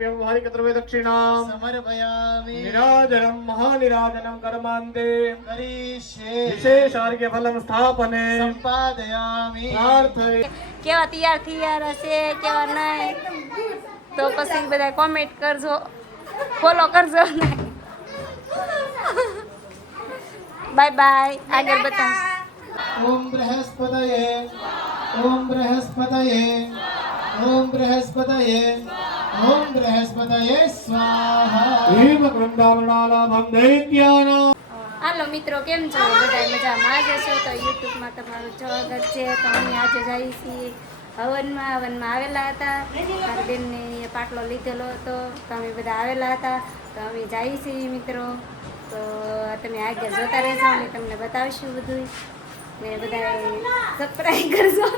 व्यवहारिक द्रव्य दक्षिणां समर्पयामि निराजनं महानिराजनं कर्मान्ते करिष्ये विशेषार्घ्य फलं स्थापने संपादयामि प्रार्थये। કેવા તૈયાર થયા હશે કેવા નહીં તો પછી બધા કોમેન્ટ કરજો ફોલો કરજો બાય બાય આગળ બતાવ ओम बृहस्पतये ओम बृहस्पतये ओम बृहस्पतये ओम बृहस्पतये स्वाहा भीम वृंदावनालाभं दैत्यानां। હાલો મિત્રો કેમ છો બધા મજામાં જ છો તો યુટ્યુબમાં તમારું સ્વાગત છે તો અમે આજે જઈએ છીએ હવનમાં આવેલા હતા મારી બેનને પાટલો લીધેલો હતો તો અમે બધા આવેલા હતા તો અમે જઈએ છીએ મિત્રો તો તમે આગળ જોતા રહેશો અને તમને બતાવીશું બધું ને બધા સબસ્ક્રાઈબ કરજો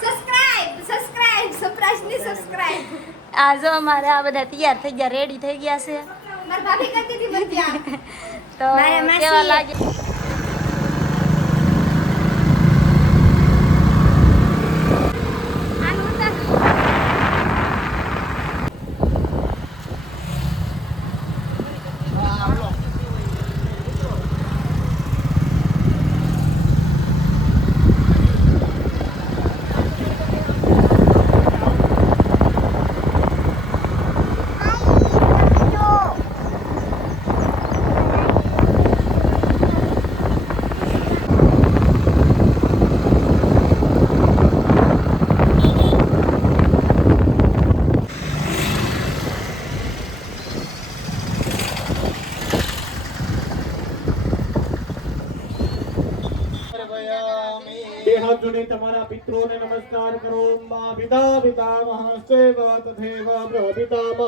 સબસ્ક્રાઈબ આ જો અમારે આ બધા તૈયાર થઈ ગયા રેડી થઈ ગયા છે તો કેવા લાગે બે હાથ જોડે તમારા પિતૃઓને નમસ્કાર કરો. મા પિતા પિતામહશ્ચૈવ તથૈવ પ્રપિતામહ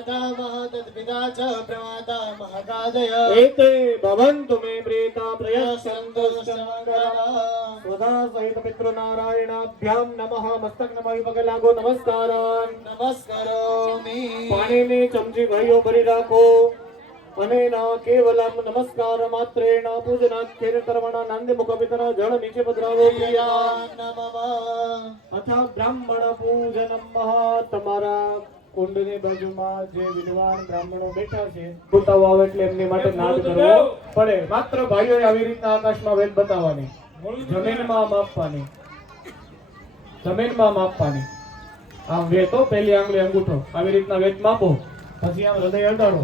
मातामह तत्पिता च प्रमातामह गादय एते भवन्तु मे प्रेता प्रयच्छन्तु संतुष्टमङ्गलः स्वधा सहित पितृनारायणाभ्यां नमः. મસ્તક નમાવી પગે લાગો નમસ્કારાન. नमस्करोमि પાણીની ચમચી ભાઈઓ ભરી રાખો અને ના કેવલમ નમસ્કાર માત્રેણ પૂજનાખ્યેન કર્મણા નાંદે મુખપિતર જળ નીચે પધરાવો. અથવા બ્રાહ્મણ પૂજનમ મહા. તમારા કુંડની બાજુમાં જે વિદ્વાન બ્રાહ્મણો બેઠા છે શ્રોતાઓ આવે એટલે એમની માટે નાદ કરવો પડે. માત્ર ભાઈઓએ આવી રીતના આકાશમાં વેદ બતાવવાની, જમીનમાં માપવાની, જમીનમાં માપવાની. આમ વેતો પહેલી આંગળી અંગૂઠો આવી રીતના વેદ માપો, પછી આમ હૃદય અડાડો,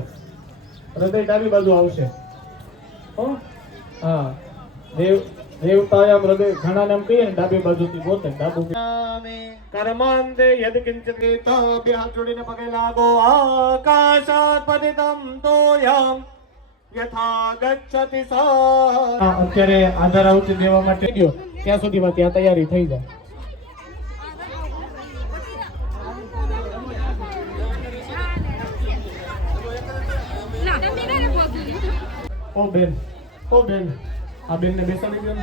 હૃદય ડાબી બાજુ આવશે. હો હા દેવતાયામ હૃદય ઘણા નામ કહીએ ને ડાબી બાજુથી પોતે ડાબુ કર્માંતે યદ કિંચિત બે હાથ જોડીને પગે લાગો. આકાશાત પતિતમ તોયમ યથા ગચ્છતિ સા. અત્યારે આધાર આહુતિ દેવા માટે દો ત્યાં સુધીમાં ત્યાં તૈયારી થઈ જાય. ઓ બેન આ બેન ને બેસાડી દો ને.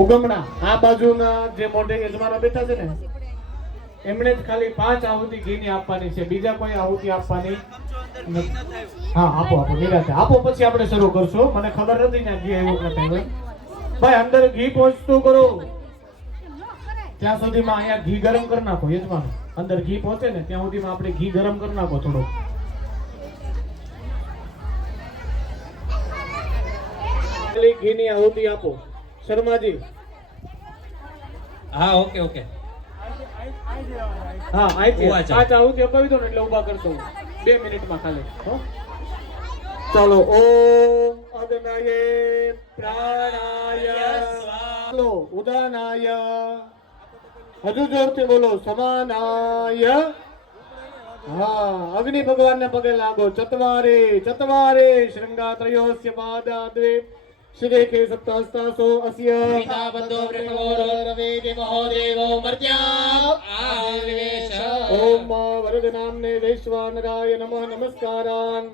ઉગમણા આ બાજુના જે મોઢે યજમાનો બેઠા છે ને એમણે જ ખાલી 5 આહુતિ ઘીની આપવાની છે, બીજા કોઈ આહુતિ આપવાની નથી. હા આપો નિરાતે આપો, પછી આપણે શરૂ કરશું. મને ખબર નથી ને ઘી આવ્યું નથી. ભાઈ અંદર ઘી પહોંચતું કરો ત્યાં સુધીમાં અહીંયા ઘી ગરમ કરી નાખો. યજમાનો અંદર ઘી પહોંચે ને ત્યાં સુધીમાં આપણે ઘી ગરમ કરી નાખો થોડો. ઘીની આહુતિ આપો શર્માજી. હા ઓકે ઓકે હા આઈથી 5 આહુતિ અપાવી દો ને એટલે ઊભા કરશો 2 મિનિટમાં ખાલી. હો ચાલો. ઓમ અગ્નયે પ્રાણાય સ્વાહા ઉદાનાય હજુ જોરથી બોલો સમાનાય. હા અગ્નિ ભગવાનને પગે લાગો. ચત્વારે શૃંગાત્રયોસ્ય પાદાદ્વે શ્રીકે સપ્તહસ્તાસો અસ્ય पिताबद्धो वृषभोरवेति महोदेवो मर्त्या आविवेश ઓમ વરદનામને વૈશ્વાનરાય નમઃ. નમસ્કારાન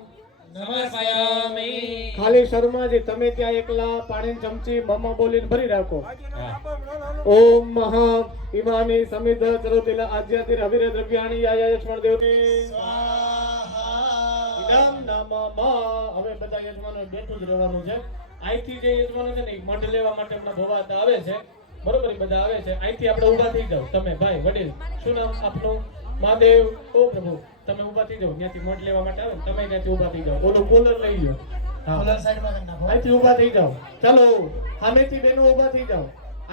સમર્પયામિ. ખાલી શર્માજી તમે ત્યાં એકલા પાણીની ચમચી મમ બોલીને ભરી રાખો. હા. ઓમ મહા ઇમાની સમિધ ચરોતિલ આદ્યાતિર અવિર દ્રવ્યાણી યાયશ્વર દેવતી ઇદમ નમઃ. હવે બધા યજમાનો બેઠું જ રહેવાનું છે. અહીંથી જે યજમાનો છે ને મઢ લેવા માટે હમણાં ભવાતા આવે છે બરોબર એ બધા આવે છે. અહીંથી આપણે ઊભા થઈ જાવ. તમે ભાઈ વડીલ, શું નામ આપનું? મહાદેવ. ઓ પ્રભુ, તમે ઊભા થઈ જાવ. ત્યાંથી મોટ લેવા માટે આવે ને, તમે ત્યાંથી ઊભા થઈ જાવ. ઓલું કુલર લઈ લો. હા, કુલર સાઈડમાં કરી નાખો. અહીંથી ઊભા થઈ જાવ. ચાલો, સામેથી બેનો ઊભા થઈ જાવ.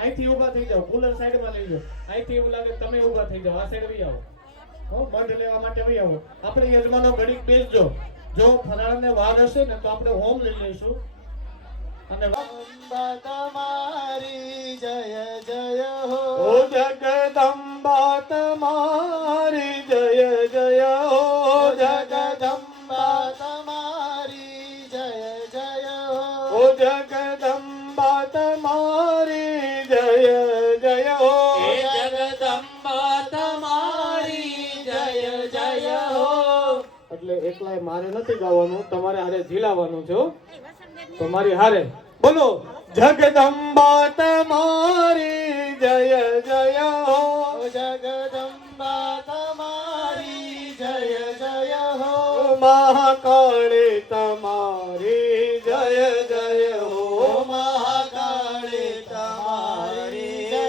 અહીંથી ઊભા થઈ જાવ. કુલર સાઈડમાં લઈ લો. અહીંથી એવું લાગે તમે ઊભા થઈ જાવ. આ સાઈડ વહી આવો. હો, મઢ લેવા માટે વહી આવો. આપણે યજમાનો ઘડીક બેસજો. જો ફરાળને વાર હશે ને તો આપણે હોમ લઈ લઈશું. અને અંબા તમારી જય જય હો. ઓ જગદંબા તમારી જય જય હો. જગદંબા તમારી જય જય હો. ઓ જગદંબા તમારી જય જય હો. હે જગદંબા તમારી જય જય હો. એટલે એકલાય મારે નથી ગાવાનું, તમારે હારે ઝીલાવાનું છે હો. તો મારી હારે બોલો, જગદંબા તમારી જય જય હો. જગદંબા તમારી જય જય હો. મહાકાળી તમારી જય જય હો. મહાકાળી તમારી જય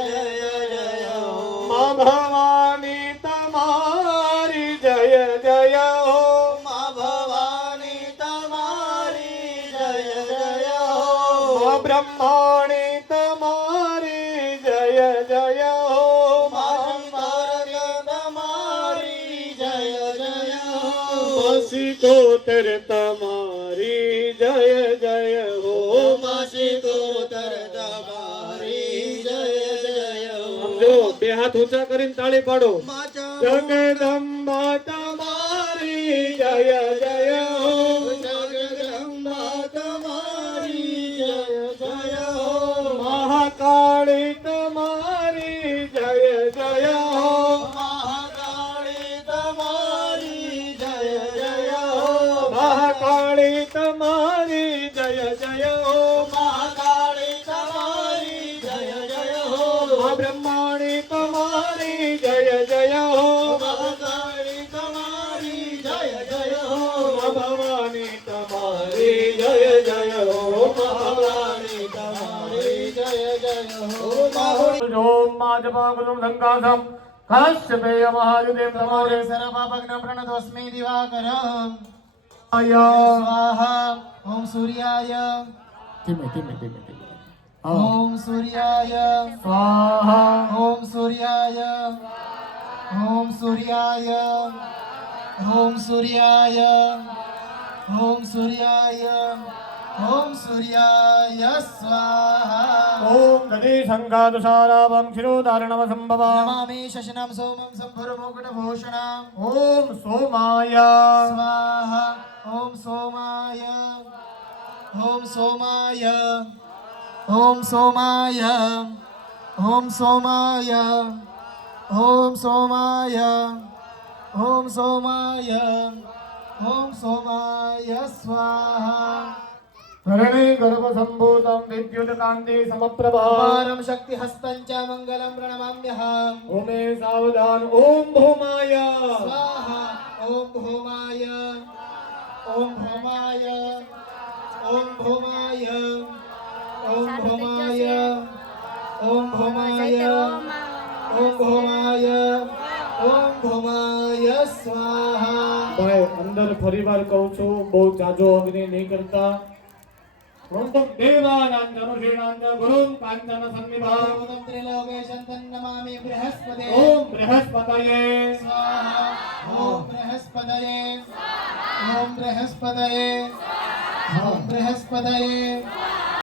જય હો. મા ભવાની તમારી જય જય હો. મા ભવાની તમારી જય જય હો. મા બ્રહ્માણી તમારી જય જય હો. મા શંકરની તમારી જય જય હો. સિકોતર તમારી જય જય હો. મા શીતોતર તમારી જય જય હો. સમજો, બે હાથ ઊંચા કરીને તાળી પાડો. મા જગદંબા તમારી જય જય હો. જગદંબા તમારી જય જય હો. મહાકાળી તમારી જય જય હો. મહાકાળી તમારી જય જય હો. મહાકાળી તમારી જય જય હો. મહાકાળી તમારી જય જય હો. મા બ્રહ્માણી તમારી જય જય હો. મહાકાળી તમારી જય જય હો. મા ભવાની તમારી જય જય હો. મહાકાળી તમારી જય જય હો. મહોરી ઓમ માજપાગુલું સંકાસમ કાશ્યપેય મહાયુધે પ્રમોરે સર્વપાપગ્ન પ્रणतोऽस्मि દિવાકરમ. આયા. સ્વાહા. ઓમ સૂર્યાય. ધીમે ધીમે ધીમે ધીમે. ઓમ સૂર્યાય. સ્વાહા. ઓમ સૂર્યાય. ઓમ સૂર્યાય. ઓમ સૂર્યાય. ઓમ સૂર્યાય. ઓમ સૂર્યાય સ્વાહા. ઓમ ગદે સંઘાતુષારાવં ક્ષીરોદારણવ સંભવા. નમામિ શશનામ સોમમ સંભુરમુકુટભૂષણમ. ઓમ સોમાય. સ્વાહા. ઓમ સોમાય. ઓમ સોમાય. ઓમ સોમાય. ઓમ સોમાય. ઓમ સોમાય. ઓમ સોમાય. ઓમ સોમાય સ્વાહા. ધરણી ગર્ભ સંભૂતમ વિદ્યુત કાંતિ સમપ્રભા. અપારમ શક્તિ હસ્તં ચ મંગલમ પ્રણમામ્યહમ. ઓમે સાવધાન. ઓમ ભૌમાય. સ્વાહા. ઓમ ભૌમાય. ઓમ ભૌમાય. ઓમ ભૌમાય. ઓમ ભૌમાય. ઓમ ભૌમાય. ઓમ ભૌમાય. ઓમ ભૌમાય સ્વાહા. ભાઈ અંદર ફરીવાર કહું છું, બહુ જાજો અગ્નિ નહીં કરતા. વંદમ દેવાનાંજન શ્રીનાંજ ગુરું કાંચન સન્નિભાં. ભગવતં ત્રિલોકેશં તન્નમામિ બૃહસ્પતે. ઓમ બૃહસ્પતયે. સ્વાહા. ઓમ બૃહસ્પતયે. ઓમ બૃહસ્પતયે. ઓમ બૃહસ્પતયે.